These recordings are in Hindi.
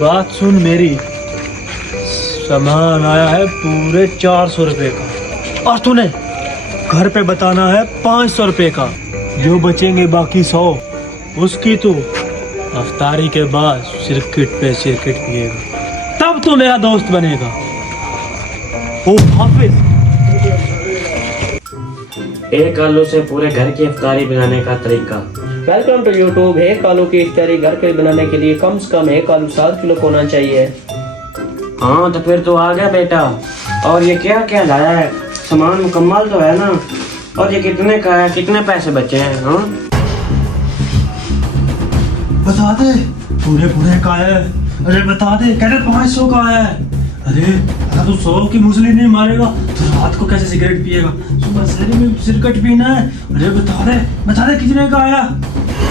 बात सुन मेरी, सामान आया है पूरे 400 रुपए का और तूने घर पे बताना है 500 रुपए का। जो बचेंगे बाकी 100 उसकी तू अफ्तारी के बाद सिरकिट पे सिरकिट पिएगा, तब तू मेरा दोस्त बनेगा। ओ हाफिज। एक आलू से पूरे घर की इफ्तारी बनाने का तरीका। Welcome to YouTube. एक आलू की इफ्तारी घर के बनाने के लिए कम से कम एक आलू 7 किलो होना चाहिए। हाँ तो फिर तो आ गया बेटा। और ये क्या क्या लाया है, सामान मुकम्मल तो है ना? और ये कितने का है, कितने पैसे बचे हैं? हाँ बता दे। पूरे पूरे का है। अरे बता दे, कहते 500 का है। अरे अगर तू 100 की मूसली नहीं मारेगा तो रात को कैसे सिगरेट पिएगा? सुबह शहरी में सिरकट पीना है। अरे बता दे कितने का आया?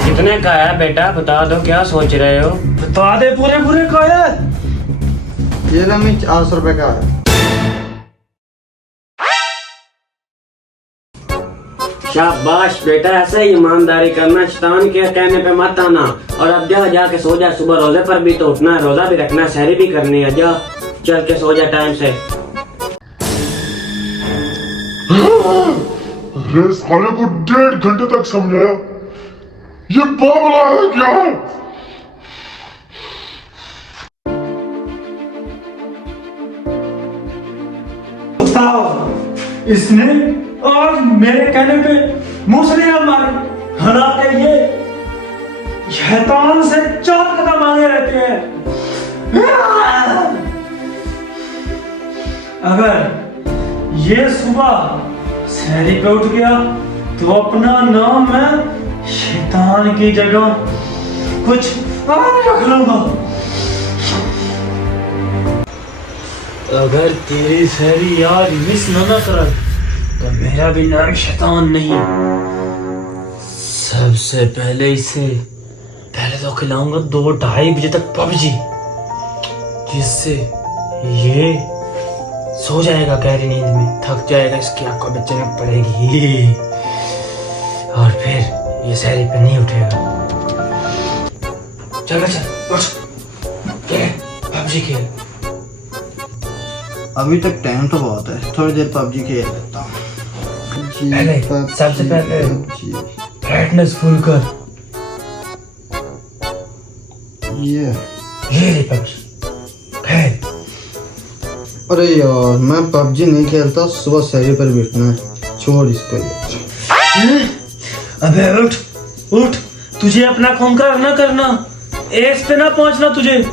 कितने का है बेटा, बता दो, क्या सोच रहे हो? बता दे, पूरे पूरे का है। ये रमी 400 रुपए का है। शाबाश बेटा, ऐसे ही ईमानदारी करना, शैतान के कहने पे मत आना। और अब जाके सो जा, सुबह रोजे पर भी तो उठना है, रोजा भी रखना है, सहरी भी करनी है। जा चल के सो जा टाइम से। अरे साले को 1.5 घंटे तक समझाया, ये बावला है क्या? इसने आज मेरे कहने पे मूसलियां मारी। हालांकि ये शैतान से 4 कदम आगे रहते हैं। अगर ये सुबह सहरी पे उठ गया तो अपना नाम मैं शैतान की जगह कुछ और रख लूंगा। अगर तेरी सहरी आज मिस न कर तो मेरा भी नाम शैतान नहीं। सबसे पहले तो खिलाऊंगा 2-2:30 बजे तक पबजी, जिससे ये सो जाएगा गहरी नींद में, थक जाएगा, इसकी आंखों में चमक पड़ेगी और फिर ये सहरी पे नहीं उठेगा। चल उठ, पबजी खेल। अभी तक टाइम तो बहुत है, थोड़ी देर पबजी खेल लेता हूँ। सबसे पहले ब्राइटनेस फुल कर। ये ले पबजी खेल। अरे यार, मैं पबजी नहीं खेलता, सुबह सहरी पर बैठना है, छोड़ इसको यार। अबे उठ, तुझे अपना खोंखा ना करना, एज पे ना पहुंचना तुझे।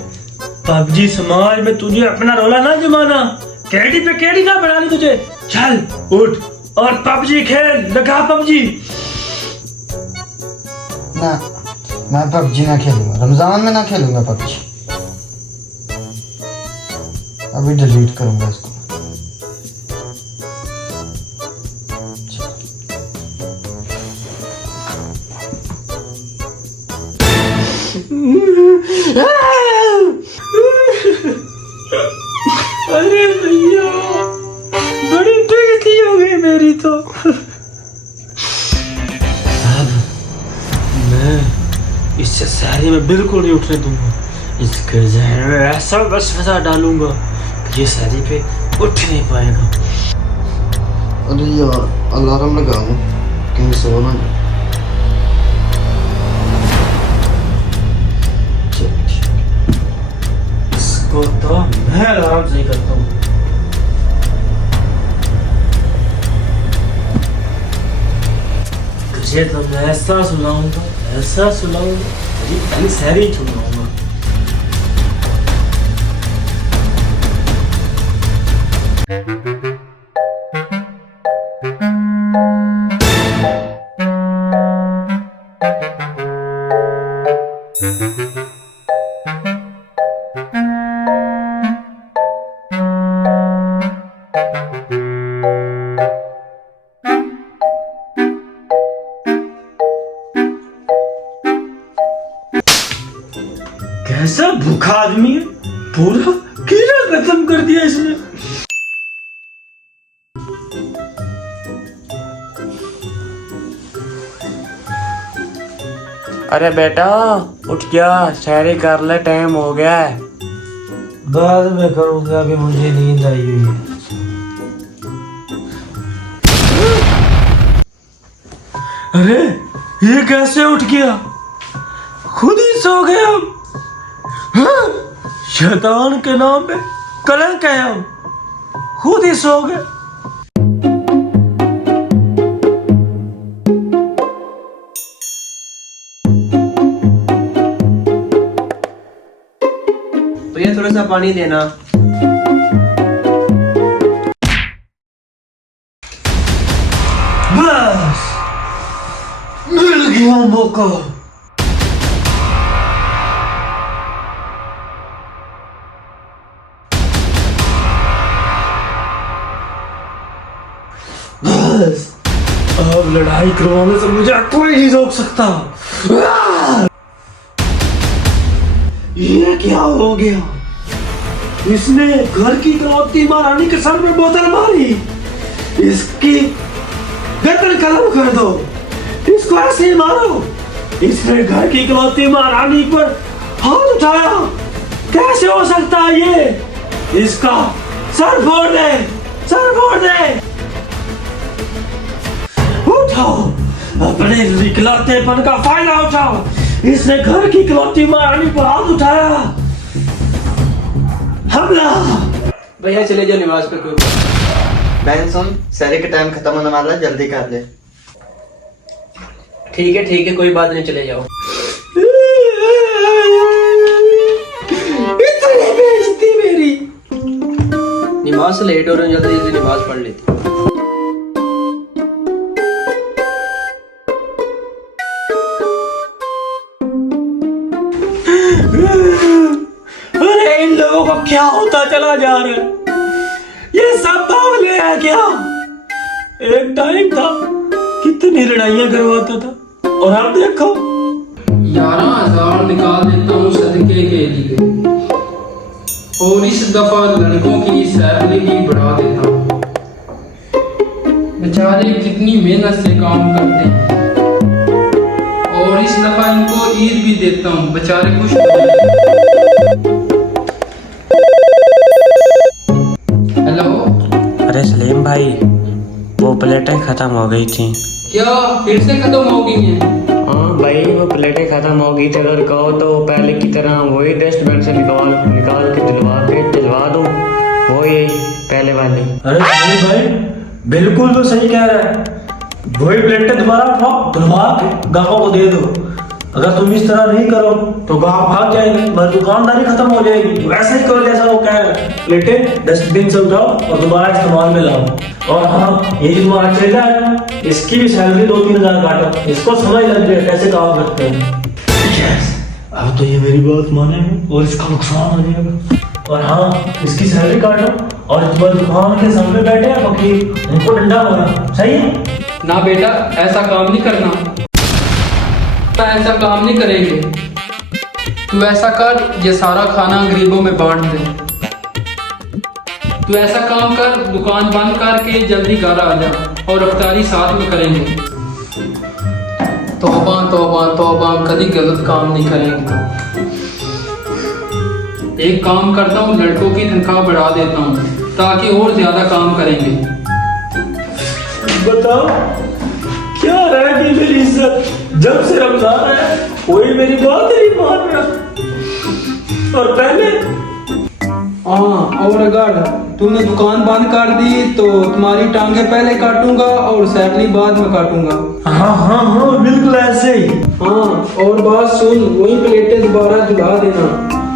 पबजी समाज में तुझे अपना रोला ना जमाना, कैडी पे कैडी ना बढ़ानी तुझे। चल उठ और पबजी खेल, लगा पबजी। ना, मैं पबजी ना खेलूंगा, रमजान में ना खेलूंगा पबजी। अभी डिलीट करूंगा इसको। अरे भैया, बड़ी बेइज्जती हो गई मेरी तो। अब मैं इससे सहरी में बिल्कुल नहीं उठने दूंगा। इसके जहन में ऐसा वसवसा डालूंगा कि ये सहरी पे उठ नहीं पाएगा। अरे यार, अलार्म लगाऊं कहीं सो ना जाए। इसको तो मैं आराम से ही करता हूँ। तुझे तो मैं ऐसा सुनाऊंगा, तेरी सहरी छुड़ाऊंगा। कैसा भूखा आदमी है, पूरा कीड़ा खत्म कर दिया इसने। अरे बेटा उठ जा, सहरी कर ले, टाइम हो गया है। बाद में करूंगा, अभी मुझे नींद आई हुई है। अरे ये कैसे उठ गया? खुद ही सो गया। हाँ? शैतान के नाम पे कलंक है हम, खुद ही सो गए। भैया थोड़ा सा पानी देना। बस मिल गया मौका। बस अब लड़ाई करवाने से मुझे कोई नहीं रोक सकता। ये क्या हो गया? इसने घर की इकलौती महारानी के सर में बोतल मारी। इसकी गर्दन कलम कर दो, इसको ऐसे ही मारो। इसने घर की इकलौती महारानी पर हाथ उठाया, कैसे हो सकता है ये? इसका सर फोड़ दे, सर फोड़ दे। उठाओ, अपने इकलौतेपन का फायदा उठाओ। इसने घर की इकलौती महारानी पर हाथ उठाया। हमला। भैया चले जाओ, नमाज पे कोई बहन सुन, सहरी का टाइम खत्म होने वाला है, जल्दी कर ले। ठीक है कोई बात नहीं, चले जाओ। इतनी बेइज्जती मेरी। नमाज से लेट हो रहे हैं, जल्दी जल्दी नमाज पढ़ लेती। अरे इन लोगों को क्या होता चला जा रहा है? ये सब बावले हैं क्या? एक टाइम था कितनी लड़ाइयां करवाता था, और अब देखो 11,000 निकाल देता हूँ सदके के लिए, और इस दफा लड़कों की सैलरी भी बढ़ा देता हूँ। बेचारे कितनी मेहनत से काम करते हैं, और इस दफा इनको ईद भी देता हूँ, बेचारे खुश हो जाएंगे। हेलो, अरे सलीम भाई, वो प्लेटें खत्म हो गई थी। क्या फिर से खत्म हो गई हैं? हाँ भाई, वो प्लेटें खत्म हो गई थी। अगर कहो तो पहले की तरह वही डस्टबिन से निकाल के दिलवा दूं, वही पहले वाली। अरे सलीम भाई बिल्कुल तो सही कह रहा है। वही प्लेटें दोबारा उठाओ, धुलवा के गांवों को दे दो। अगर तुम इस तरह नहीं करो तो गाँव भाग जाएंगे, हमारी दुकानदारी खत्म हो जाएगी। तो ऐसे ही करो जैसा वो कह रहा है, प्लेटें डस्टबिन से उठाओ और दोबारा इस्तेमाल में लाओ। और हाँ, ये तुम्हारा चेला है, इसकी भी सैलरी 2-3 हजार काटो। इसको समझ लग गया कैसे काम करते हैं। यस, अब तो ये मेरी बात मानेगा और इसका नुकसान हो जाएगा। और हाँ, इसकी सैलरी काटो और तुम्हारी दुकान के सामने बैठे हैं फकीर, उनको डंडा मारो। सही है ना बेटा, ऐसा काम नहीं करना, ऐसा काम नहीं करेंगे। तू ऐसा कर, ये सारा खाना गरीबों में बांट दे। तू ऐसा काम कर, दुकान बंद करके जल्दी घर आ जा, और अफ्तारी साथ में करेंगे। तौबा तौबा तौबा, कभी गलत काम नहीं करेंगे। एक काम करता हूँ, लड़कों की तनख्वाह बढ़ा देता हूँ ताकि और ज्यादा काम करेंगे। बताओ क्या रह गई मेरी इज्जत? जब से रमजान है कोई मेरी बात नहीं मान रहा। और पहले हाँ, और अगर तुमने दुकान बंद कर दी तो तुम्हारी टांगे पहले काटूंगा और सैलरी बाद में काटूंगा। हाँ बिल्कुल ऐसे ही। हाँ, और बात सुन, वही प्लेटें दोबारा धुला देना,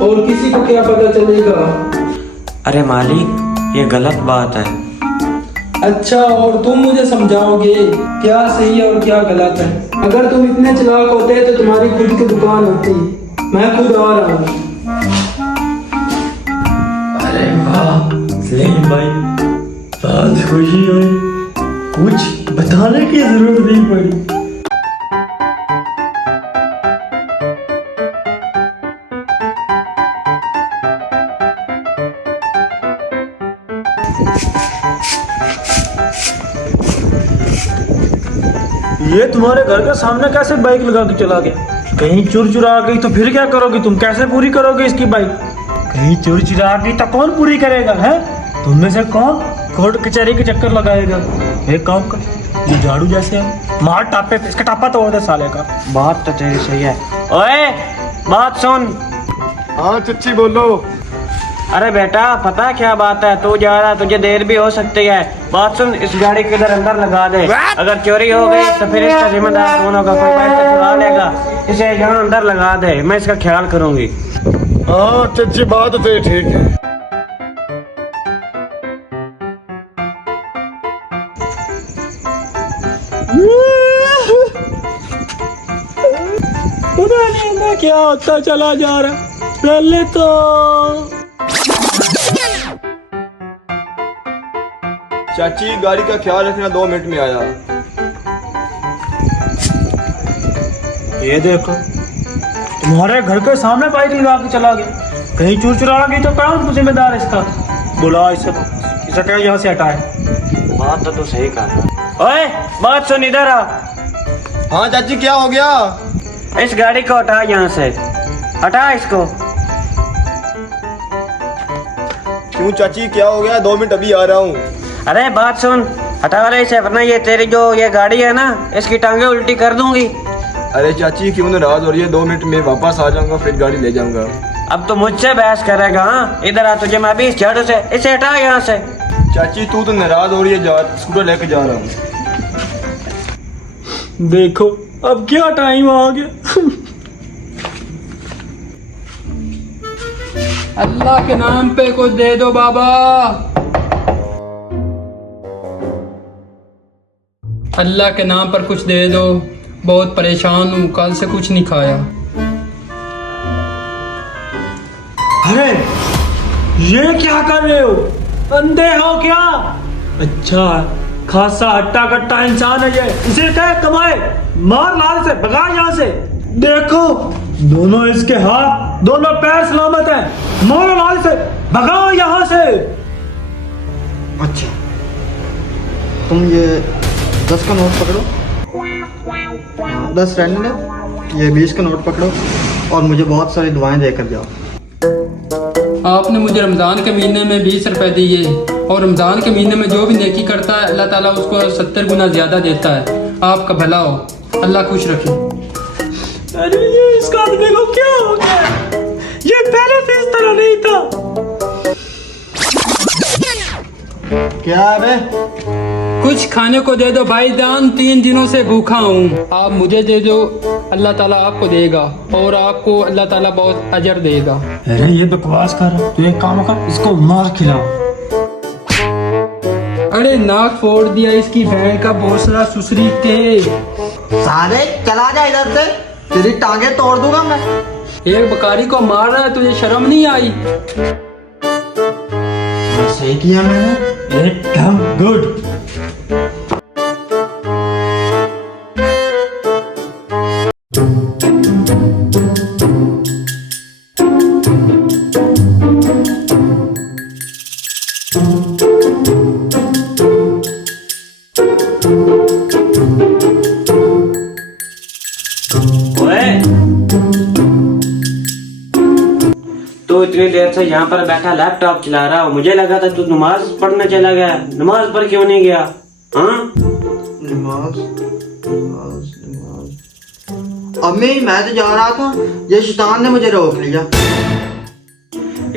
और किसी को क्या पता चलेगा। अरे मालिक, ये गलत बात है। अच्छा, और तुम मुझे समझाओगे क्या सही है और क्या गलत है? अगर तुम इतने चालाक होते तो तुम्हारी खुद की दुकान होती। मैं खुद आ रहा हूँ। अरे वाह सलीम भाई, बहुत खुशी हुई, कुछ बताने की जरूरत नहीं पड़ी। ये तुम्हारे घर के सामने कैसे बाइक लगा के चला गया? कहीं चुर चुरा आ गई तो फिर क्या करोगे तुम? कैसे पूरी करोगे इसकी बाइक? कहीं चोरी चिरागी तो कौन पूरी करेगा है? तुम में से कौन कोर्ट कचहरी के चक्कर लगाएगा? एक काम कर, ये झाड़ू जैसे है मार टापे पे, इसका टापा तोड़ दे साले का। बात तो तेरी सही है। ओए बात सुन। हाँ चच्ची बोलो। अरे बेटा पता क्या बात है, तू जा रहा, तुझे देर भी हो सकती है। बात सुन, इस गाड़ी के इधर अंदर लगा दे। अगर चोरी हो गई तो फिर इसका जिम्मेदार कौन होगा? कोई पैसा चुरा लेगा। इसे यहाँ अंदर लगा दे, मैं इसका ख्याल करूंगी। हाँ चच्ची बात तो तेरी ठीक है। पता नहीं मैं क्या होता चला जा रहा। पहले तो चाची गाड़ी का ख्याल रखना, 2 मिनट में आया। ये देखो, तुम्हारे घर के सामने बाइक लगा के चला गया। कहीं चोर चुरा गई तो कौन जिम्मेदार है इसका? बुला इसे, इसे क्या यहाँ से हटाए। बात तो तू सही कहा। ओए बात सुन, इधर आ। हाँ चाची क्या हो गया? इस गाड़ी को हटा यहाँ से, हटा इसको। क्यों चाची क्या हो गया? 2 मिनट अभी आ रहा हूँ। अरे बात सुन, हटा रहे इसे, वरना ये तेरी जो ये गाड़ी है ना, इसकी टांगे उल्टी कर दूंगी। अरे चाची क्यों नाराज हो रही है? 2 मिनट में वापस आ जाऊंगा, फिर गाड़ी ले जाऊंगा। अब तो मुझसे बहस करेगा? हाँ इधर आ, तुझे मैं अभी इस झाड़ू से इसे हटा यहाँ से। चाची तू तो नाराज हो रही है, जा स्कूटर लेके जा रहा हूँ। देखो अब क्या टाइम आ गया। अल्लाह के नाम पे कुछ दे दो बाबा। अल्लाह के नाम पर कुछ दे दो, बहुत परेशान हूँ, कल से कुछ नहीं खाया। अरे ये क्या कर रहे हो? अंधे हो क्या? अच्छा खासा हट्टा कट्टा इंसान है ये, इसे क्या कमाए? मार लाल से, भगा यहाँ से। देखो दोनों इसके हाथ दोनों पैर सलामत हैं, मारो लाल से, भगाओ यहाँ से। अच्छा तुम ये 10 का नोट पकड़ो, 10 रहने दो, ये 20 का नोट पकड़ो और मुझे बहुत सारी दुआएं देकर जाओ। आपने मुझे रमज़ान के महीने में 20 रुपए दिए, और रमज़ान के महीने में जो भी नेकी करता है अल्लाह ताला उसको 70 गुना ज़्यादा देता है। आपका भला हो, अल्लाह खुश रखे। अरे ये इसका आदमी को क्या हो गया? ये पहले से इस तरह नहीं था। क्या है बे? कुछ खाने को दे दो भाईजान, 3 दिनों से भूखा हूँ। आप मुझे दे दो, अल्लाह ताला आपको देगा और आपको अल्लाह ताला बहुत अजर देगा। अरे ये बकवास कर रहा, तू एक काम कर, इसको मार खिलाओ। अरे नाक फोड़ दिया इसकी बहन का, भोसला सुसरी के। साले चला जा इधर से, तेरी टांगे तोड़ दूंगा मैं। एक बकारी को मार रहा है, तुझे शर्म नहीं आई? सही किया मैंने। एकदम गुड। तू इतनी देर से यहाँ पर बैठा लैपटॉप चला रहा हो, मुझे लगा था तू नमाज पढ़ने चला गया। नमाज पर क्यों नहीं गया? हाँ नमाज नमाज नमाज। अम्मी मैं तो जा रहा था, ये शैतान ने मुझे रोक लिया।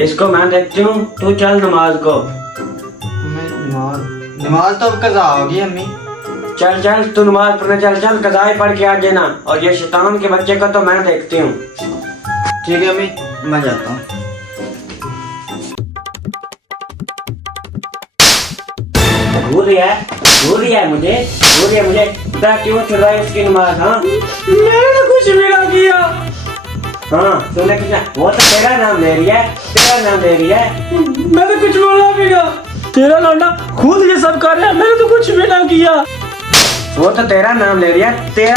इसको मैं देखती हूँ, तू चल नमाज को। नमाज तो अब कज़ा होगी अम्मी। चल चल तू नमाज पढ़ने चल, चल कज़ाई पढ़ के आ जाना। और ये शैतान के बच्चे को तो मैं देखती हूँ। ठीक है अम्मी, मैं जाता हूँ। भूल रही है मुझे बता क्यों छुड़वाई इसकी नमाज? हाँ मैंने कुछ भी ना किया। हाँ तूने कुछ, वो तो तेरा नाम ले रही है। मैंने कुछ बोला भी ना। तेरा लौंडा खुद ये सब कर रहा है, मैंने तो कुछ भी ना किया। वो तो तेरा नाम ले रही है, तेरा।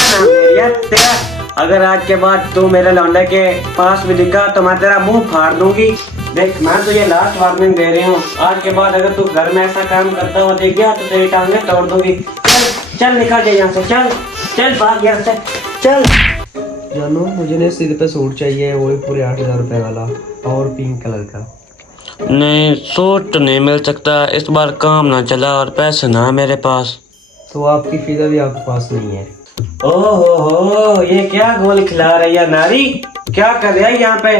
अगर आज के बाद तू मेरे लौंडे के पास भी दिखा तो मैं तेरा मुंह फाड़ दूंगी। देख मैं तुझे लास्ट वार्निंग दे रही हूँ, आज के बाद अगर तू घर में ऐसा काम करता हुआ देख गया तो तेरी टांगें तोड़ दूंगी। चल निकल जा यहाँ से, चल भाग यहाँ से, चल। जानो मुझे ने सिर पे सूट चाहिए, वो भी पूरे 8,000 रुपए वाला। और पिंक कलर का। नहीं, सूट तो नहीं मिल सकता इस बार, काम ना चला और पैसे ना मेरे पास। तो आपकी फिजा भी आपके पास नहीं है। ओहो, ये क्या गोल खिला रही है नारी? क्या कर रहा है यहाँ पे?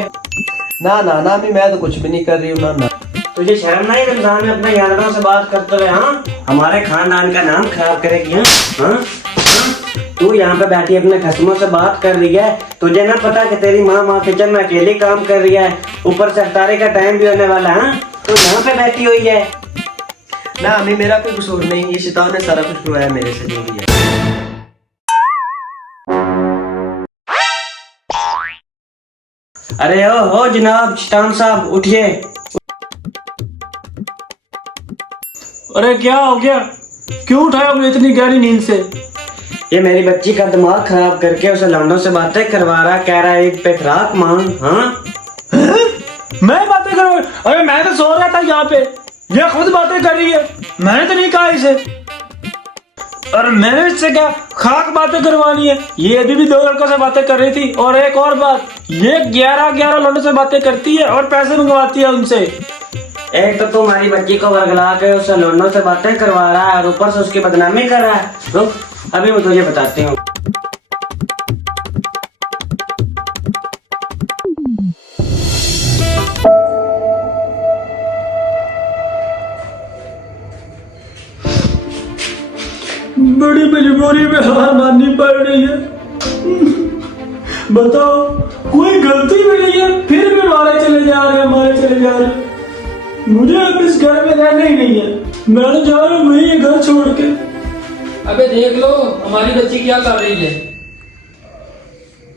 ना अम्मी, मैं तो कुछ भी नहीं कर रही हूँ ना। तुझे शर्म नहीं रमजान में अपने यारों से बात करते हुए? हाँ, हमारे खानदान का नाम खराब करेगी। हाँ, तू यहाँ पे बैठी अपने खस्मों से बात कर रही है। तुझे ना पता कि तेरी माँ किचन में अकेली काम कर रही है, ऊपर से इफ्तारी का टाइम भी होने वाला है। तू यहाँ पे बैठी हुई है। ना अम्मी, मेरा कोई कसूर नहीं, ये शैतान ने सारा कुछ करवाया मेरे से, जो भी है। अरे हो जनाब शैतान साहब, उठिए। अरे क्या हो गया? क्यों उठाया मुझे इतनी गहरी नींद से? ये मेरी बच्ची का दिमाग खराब करके उसे लौंडों से बातें करवा रहा, कह रहा है ईद पे फिराक मांग। हाँ, मैं बातें कर? अरे मैं तो सो रहा था यहाँ पे, ये खुद बातें कर रही है। मैंने तो नहीं कहा इसे, और मैंने इससे क्या खाक बातें करवानी है? ये अभी भी 2 लड़कों से बातें कर रही थी। और एक और बात, ये 11 लड़कों से बातें करती है और पैसे मंगवाती है उनसे। एक तो तुम्हारी बच्ची को वर्गला के उसे लौंडों से बातें करवा रहा है और ऊपर से उसकी बदनामी कर रहा है। रुक, अभी मैं तुझे बताती हूँ। बड़ी मजबूरी में हार माननी पड़ रही है। बताओ, कोई गलती भी नहीं है, फिर भी मारे चले जा रहे हैं। मुझे अब इस घर में रहना ही नहीं है। मैं तो जा रहा हूँ वही ये घर छोड़ के। अबे देख लो हमारी बच्ची क्या कर रही है।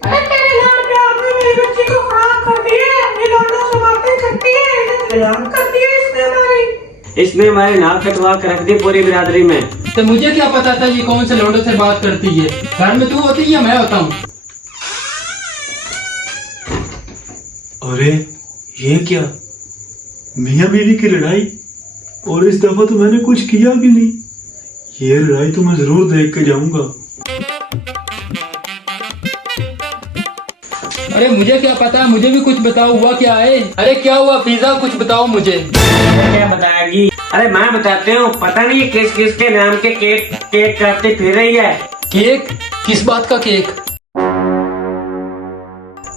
अरे तेरे घर पे आपने मेरी बच्ची को खराब कर दिया है। ये लौंडों से बातें करती है, करती है इसने हमारी नाक कटवा कर रख दी पूरी बिरादरी में। तो मुझे क्या पता था ये कौन से लौंडों से बात करती है? घर में तू होती है या मैं होता हूँ? अरे ये क्या, मियाँ बीवी की लड़ाई? और इस दफा तो मैंने कुछ किया भी नहीं। ये लड़ाई तो मैं जरूर देख के जाऊंगा। अरे मुझे क्या पता, मुझे भी कुछ बताओ, हुआ क्या है? अरे क्या हुआ फिजा, कुछ बताओ मुझे। क्या बताएगी? अरे मैं बताते हूँ, पता नहीं किस किस के नाम के केक काटते फिर रही है। केक? किस बात का केक?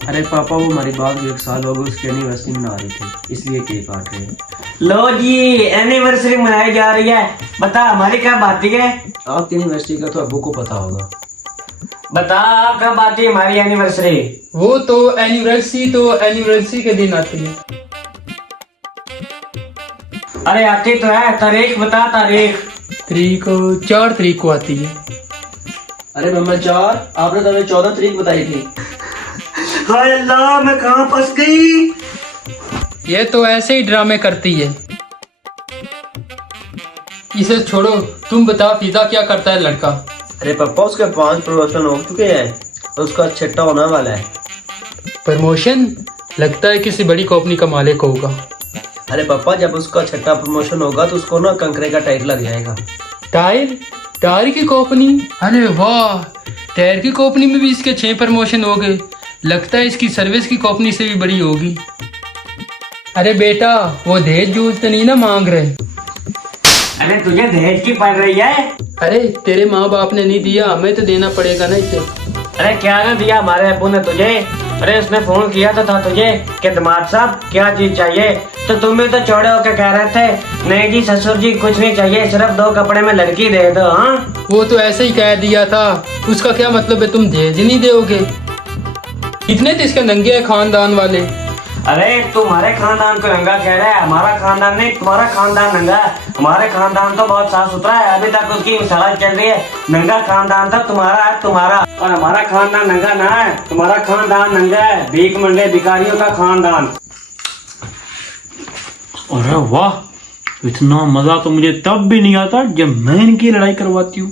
अरे पापा, वो हमारी बात 1 साल हो गए, उसकी एनिवर्सरी मना रही थी, इसलिए केक काट रहे हैं। लो जी, एनिवर्सरी मनाई जा रही है। बता हमारी कब आती है? आपकी एनिवर्सरी का तो अब्बू को पता होगा। बता आप कब आती है हमारी एनिवर्सरी? वो तो एनिवर्सरी के दिन आती है। अरे आती तो है, तारीख बता तारीख। 4 तारीख को आती है। अरे मम्मा 4, आपने तो हमें 14 तारीख बताई थी। हाय अल्लाह, मैं कहाँ फंस गई? ये तो ऐसे ही ड्रामे करती है। इसे छोड़ो, तुम बता फिजा क्या करता है लड़का? अरे पापा, उसके 5 प्रमोशन हो चुके हैं और उसका 6ठा होने वाला है। प्रमोशन? लगता है किसी बड़ी कंपनी का मालिक होगा। अरे पापा, जब उसका 6ठा प्रमोशन होगा तो उसको ना कंकरे का टायर लग जाएगा। टायर की कंपनी? अरे वाह, टायर की कंपनी में भी इसके 6 प्रमोशन हो गए। लगता है इसकी सर्विस की कंपनी से भी बड़ी होगी। अरे बेटा, वो दहेज जूझ तो नहीं ना मांग रहे? अरे तुझे दहेज की पड़ रही है? अरे तेरे माँ बाप ने नहीं दिया, हमें तो देना पड़ेगा ना इसे। अरे क्या ना दिया हमारे अब्बू ने तुझे? अरे उसने फोन किया था तुझे कि दामाद साहब क्या चीज चाहिए, तो तुम भी तो चौड़े होकर कह रहे थे नहीं जी ससुर जी कुछ नहीं चाहिए, सिर्फ 2 कपड़े में लड़की दे दो। हाँ, वो तो ऐसे ही कह दिया था, उसका क्या मतलब है तुम दहेज नहीं दोगे? इतने तो इसके नंगे है खानदान वाले। अरे तुम्हारे खानदान को नंगा कह रहा है, हमारा खानदान नहीं, तुम्हारा खानदान नंगा है। हमारे खानदान तो बहुत साफ सुथरा है, अभी तक उसकी मिसाल चल रही है। नंगा खानदान था तुम्हारा है, तुम्हारा, और हमारा खानदान नंगा ना है। तुम्हारा खानदान नंगा है, भीख मंडे भिखारियों का खानदान। अरे वाह, इतना मजा तो मुझे तब भी नहीं आता जब मैं इनकी लड़ाई करवाती हूँ।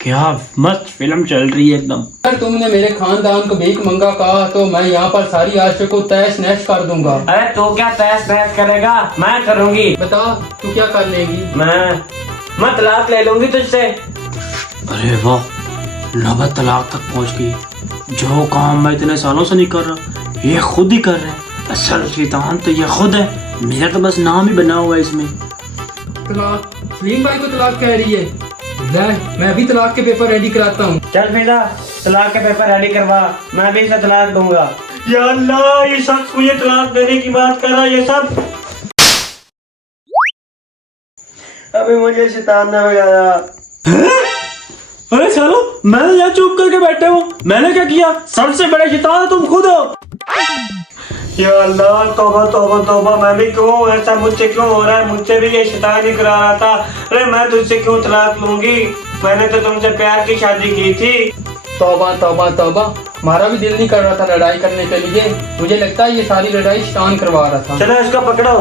क्या मस्त फिल्म चल रही है एकदम। अगर तुमने मेरे खानदान को भीख मंगा कहा तो मैं यहाँ पर सारी आशिकों को तहस नहस कर दूंगा। अरे तू क्या तहस नहस करेगा? मैं करूंगी। बता तू क्या कर लेगी? मैं तलाक ले लूंगी तुझसे। अरे वाह, नौबत तलाक तक पहुंच गई। जो काम मैं इतने सालों से नहीं कर रहा, ये खुद ही कर रहे हैं। असल शैतान तो ये खुद है, मेरा तो बस नाम ही बना हुआ है इसमें। तलाक, सलीम भाई को तलाक कह रही है। ले, मैं अभी तलाक के पेपर रेडी कराता हूँ। चल फिदा तलाक के पेपर रेडी करवा, मैं भी इसे तलाक दूंगा। या अल्लाह, ये शख्स मुझे तलाक देने की बात कर रहा है, ये सब। अभी मुझे शैतान ने भगाया। अरे सालो, मैंने यहाँ चुप करके बैठे हो, मैंने क्या किया? सबसे बड़े शैतान तुम खुद हो। या अल्लाह, तौबा तौबा तौबा, मैं भी क्यों ऐसा, मुझसे क्यों हो रहा है? मुझसे भी ये शैतान ही करा रहा था। अरे मैं तुझसे क्यों तलाक लूंगी? मैंने तो तुमसे प्यार की शादी की थी। तौबा तौबा तौबा, हमारा भी दिल नहीं कर रहा था लड़ाई करने के लिए। मुझे लगता है ये सारी लड़ाई शैतान करवा रहा था। चलो इसको पकड़ो।